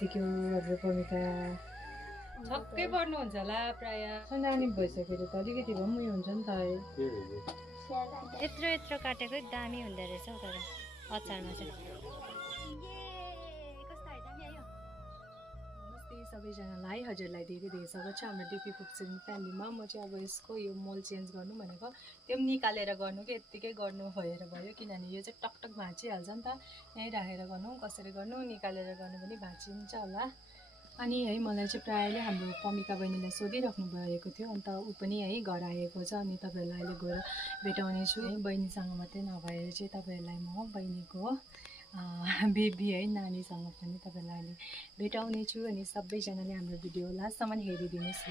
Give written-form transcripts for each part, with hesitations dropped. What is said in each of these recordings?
भइसक्यो हजुर पमिता छक्कै पर्नुहुन्छ होला प्राय नानी भइसकेर त अलिकति भए पनि उयो हुन्छ नि त यत्रो यत्रो काटेको दामी हुँदो रहेछ हौ तर अचारमा चाहिँ सबैजनालाई हजुरलाई धेरै धेरै स्वागत छ हाम्रो डिपी कुकिङ फ्यामिलीमा। म चाहिँ अब यसको यो मोल चेन्ज गर्नु भनेको त्यो पनि निकालेर गर्नु कि यत्तिकै गर्नु भएर भयो किनभने यो चाहिँ टकटक भाँचिहाल्छ नि त। यहीँ राखेर गर्नु कसरी गर्नु निकालेर गर्नु पनि भाँचिन्छ होला। अनि है मलाई चाहिँ प्रायःले हाम्रो पमिका बहिनीलाई सोधिराख्नु भएको थियो अन्त ऊ पनि है घर आएको छ अनि तपाईँहरूलाई अहिले गएर भेटाउने छु है। बहिनीसँग मात्रै नभएर चाहिँ तपाईँहरूलाई म बहिनीको बेबी है नानीसँग पनि तपाईँलाई अहिले भेटाउने छु। अनि सबैजनाले हाम्रो भिडियो लास्टसम्म हेरिदिनुहोस् ल।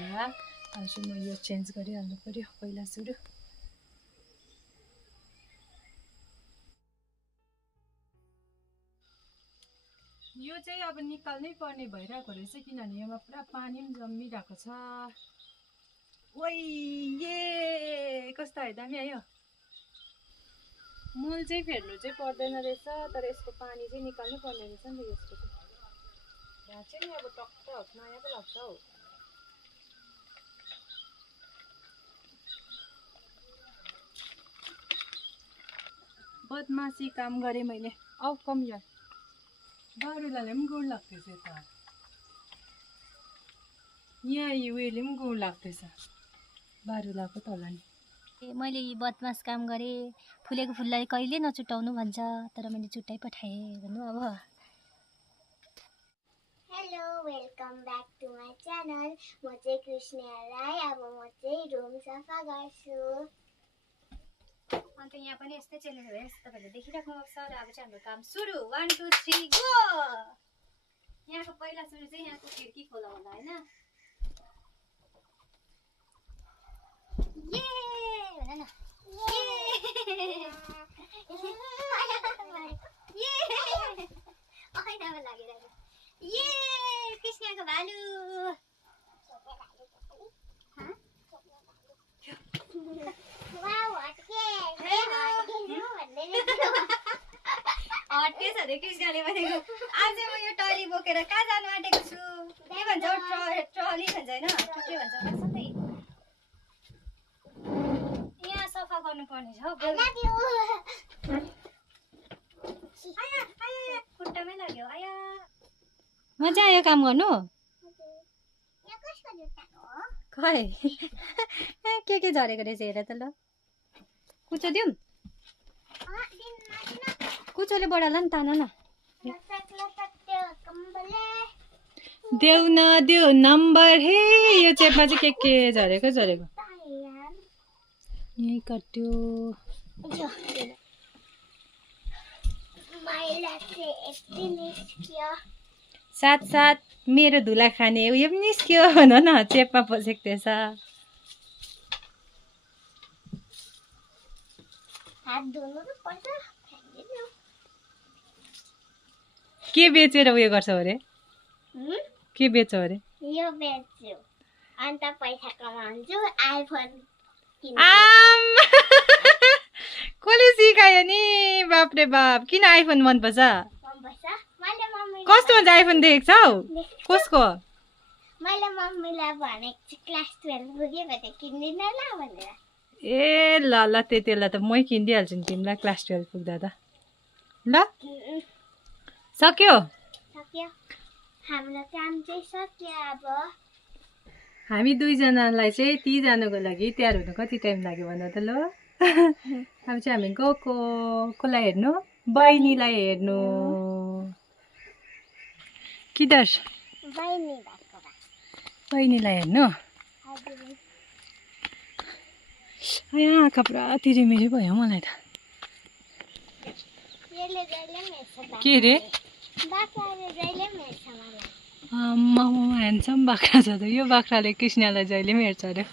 चाहिँ म यो चेन्ज गरिहाल्नु पऱ्यो पहिला सुरु। यो चाहिँ अब निकाल्नै पर्ने भइरहेको रहेछ किनभने यसमा पुरा पानी पनि जमिरहेको छ। ओइ ये कस्तो है दामी आयो। मूल चाहिँ फेर्नु चाहिँ पर्दैन रहेछ तर यसको पानी चाहिँ निकाल्नु पर्ने रहेछ नि त। यसको यहाँ चाहिँ नि अब टक्क नयाँ पो लाग्छ हौ। बदमासी काम गरेँ मैले। औ कम यार बारुलाले पनि गुड लाग्दैछ त। यहाँ उयोले पनि गुड लाग्दैछ बारुलाको त होला नि। मैले बदमास काम गरेँ फुलेको फुललाई कहिले नचुटाउनु भन्छ तर मैले चुटाइ पठाएँ भन्नु अब। Hello welcome back to my channel. म चाहिँ कृष्णा राई। अब म चाहिँ रुम सफा गर्छु। अन्त यहाँ पनि यस्तै चेलेर भयो तपाईँहरूले देखिराख्नु भएको छ र अब चाहिँ हाम्रो काम सुरु। 1 2 3 गो। यहाँको पहिला सुरु चाहिँ यहाँको खिड्की खोला होला होइन। ये भन न ऐनामा लागिरहेको ये कृष्णको भालु। हटेछ अरे कृष्णले भनेको आज म यो टली बोकेर कहाँ जानु आँटेको छु। के भन्छ ट्रली भन्छ होइन के भन्छ सबै यहाँ सफा गर्नुपर्ने छ हौ। खुट्टामै लाग्यो आया। मजा आयो काम गर्नु। खै के झरेको रहेछ हेर त ल। कुचो दिउँ कुचोले बडाला नि तान न। देऊ न देऊ नम्बर हे। यो चेपमा चाहिँ के झरेको झरेको यहीँ कट्यो। साथ साथ मेरो धुला खाने उयो पनि निस्क्यो भन न चेपमा पसेको थिएछ। के बेचेर उयो गर्छौ अरे के बेचौ अरे। यो बेच्छु अन्त पैसा कमाउँछु आइफोन। आम कसले सिकायो नि बापरे बाप। किन आइफोन मनपर्छ कस्तो हुन्छ आइफोन देखेको छौ कसको। मैले मम्मीलाई भनेको छु क्लास 12 पुगेपछि किन्दिन ल भनेर। ए ल ल त्यति बेला त मै किनिदिइहाल्छु नि तिमीलाई क्लास 12 पुग्दा त ल। सक्यो सक्यो हाम्रो काम चाहिँ सक्यो। अब हामी दुईजनालाई चाहिँ ती जानुको लागि तयार हुनु कति टाइम लाग्यो भन त ल। अब चाहिँ हामी गएको कसलाई हेर्नु बहिनीलाई हेर्नु किधर बहिनीलाई हेर्नु। यहाँ आँखा पुरा तिरिमिरी भयो मलाई त। के रे मामा ह्यान्डसम बाख्रा छ त। यो बाख्राले कृष्णलाई जहिले पनि हेर्छ अरे।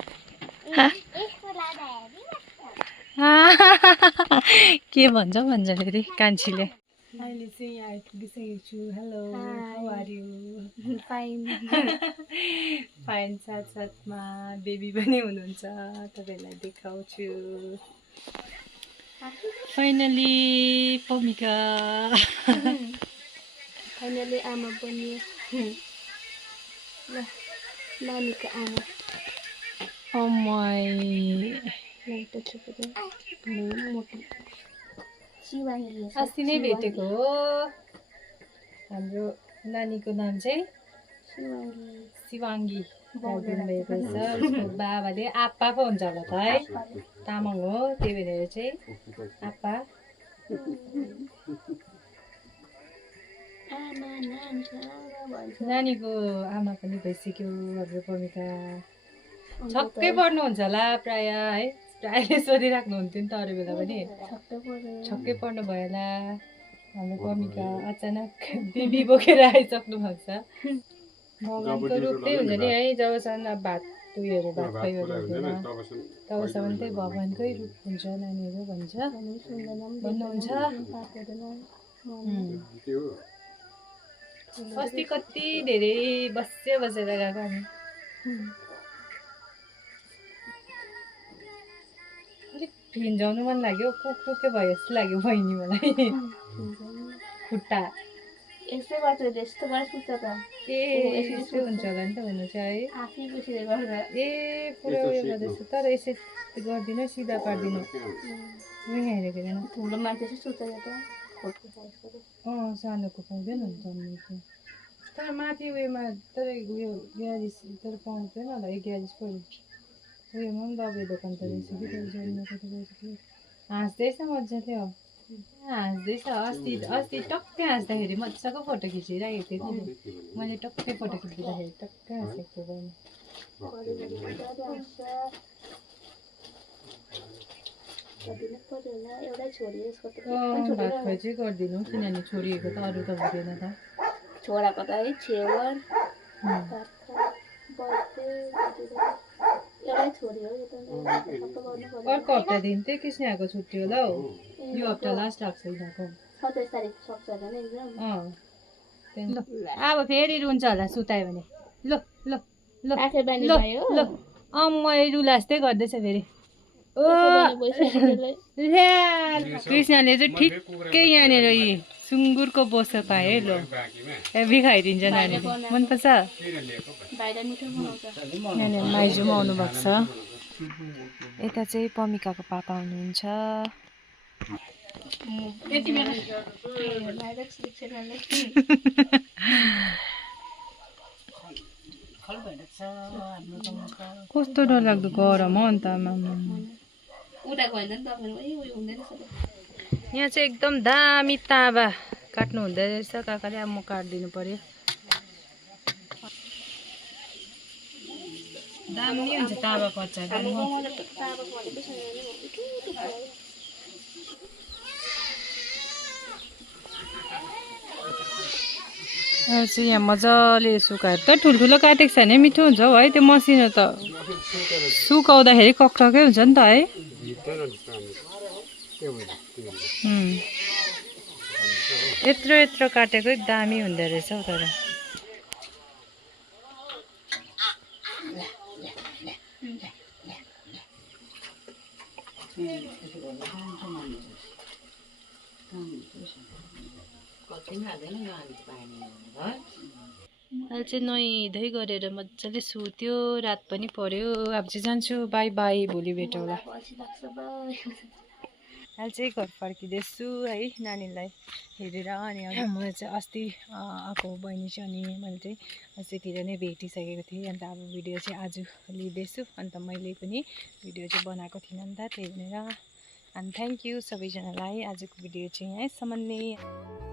के भन्छ फेरि कान्छीले। अहिले चाहिँ यहाँ आइपुगिसकेको छु। Hello how are you. Fine fine साथसाथमा बेबी पनि हुनुहुन्छ तपाईँहरूलाई देखाउँछु। फाइनली पमिका फाइनली आमा बनियो ल नानीको आमा अस्ति नै भेटेको हो हाम्रो नानीको नाम चाहिँ शिवाङ्गी राखिदिनु भएको छ उसको बाबाले आप्पा पो हुन्छ होला त है तामाङ हो त्यही भएर चाहिँ आप्पा नानीको आमा पनि भइसक्यो हाम्रो भूमिका छक्कै पर्नुहुन्छ होला प्राय है प्रायले सोधिराख्नुहुन्थ्यो नि त अरू बेला पनि छक्कै पर्नु भयो होला हाम्रो भूमिका अचानक बेबी बोकेर आइसक्नु भएको छ भगवानको रूपै हुन्छ नि है जबसम्म अब भात उयोहरू भात खुवाइहरू हुँदैन तबसम्म चाहिँ भगवानकै रूप हुन्छ नानीहरू भन्छ भन्नुहुन्छ अस्ति कति धेरै बसेर गएको हामी अलिक फिन्जाउनु मन लाग्यो कुके भयो जस्तो लाग्यो बहिनी मलाई खुट्टा यस्तै गर्छ यस्तो गरेर सुत्छ त यस्तै हुन्छ होला नि त भन्नु चाहिँ है आफै बसेर गर्छ ए पुरा उयो गर्दैछ तर यसरी गरिदिनु सिधा पारिदिनु उयो हेरेको हेरेन ठुलो मान्छे चाहिँ सुत्छ त सानोको पाउँदैन नि जन्मेको तर माथि उयोमा तर उयो ग्यारेज तर पाउँदैन होला यो ग्यारेज पऱ्यो उयोमा पनि दबाई दोकान त रहेछ कि त्यो जन्मेको त रहेछ कि हाँस्दैछ मजाले हो हाँस्दैछ अस्ति टक्कै हाँस्दाखेरि मजाको फोटो खिचिरहेको थिएँ कि मैले टक्कै फोटो खिचिँदाखेरि टक्कै हाँसेको थियो बहिनी भात खुवाइ चाहिँ गरिदिनु किनभने छोडिएको त अरू त हुँदैन त छोराको त है छेवर अर्को हप्तादेखि चाहिँ कृष्णको छुट्टी होला हौ यो हप्ता लास्ट लाग्छ यिनीहरूको 27 तारिक सक्छ होला नि एक्जाम ल अब फेरि रुन्छ होला सुतायो भने ल ल ल आखिरबानी ल भयो ल मैले रुला जस्तै गर्दैछ फेरि ओ कृष्णले चाहिँ ठिक्कै यहाँनिर यी सुँगुरको बोसो पाएँ है ल हेभी खाइदिन्छ नानीले मनपर्छ यहाँनिर माइजू पनि आउनु भएको छ यता चाहिँ पमिकाको पापा हुनुहुन्छ कस्तो डरलाग्दो गरम हो अन्त यहाँ चाहिँ एकदम दामी ताँबा काट्नु हुँदो रहेछ काकाले अब म काटिदिनु पर्यो दामी हुन्छ ताँबा कच्चा चाहिँ यहाँ मजाले सुकाएर त ठुल्ठुलो काटेको छ भने मिठो हुन्छ हौ है त्यो मसिनो त सुकाउँदाखेरि कक्रकै हुन्छ नि त है यत्रो काटेको दामी हुँदो रहेछ हौ तर अहिले चाहिँ नुहाइधुवाइ गरेर मजाले सुत्यो रात पनि पर्यो अब चाहिँ जान्छु बाई बाई भोलि भेटौँला अहिले चाहिँ घर फर्किँदैछु है नानीलाई हेरेर अनि मैले चाहिँ अस्ति आएको बहिनी चाहिँ अनि मैले चाहिँ अस्तितिर नै भेटिसकेको थिएँ अन्त अब भिडियो चाहिँ आज लिँदैछु अन्त मैले पनि भिडियो चाहिँ बनाएको थिइनँ नि त त्यही भनेर अनि थ्याङ्क यू सबैजनालाई आजको भिडियो चाहिँ यहीँसम्म नै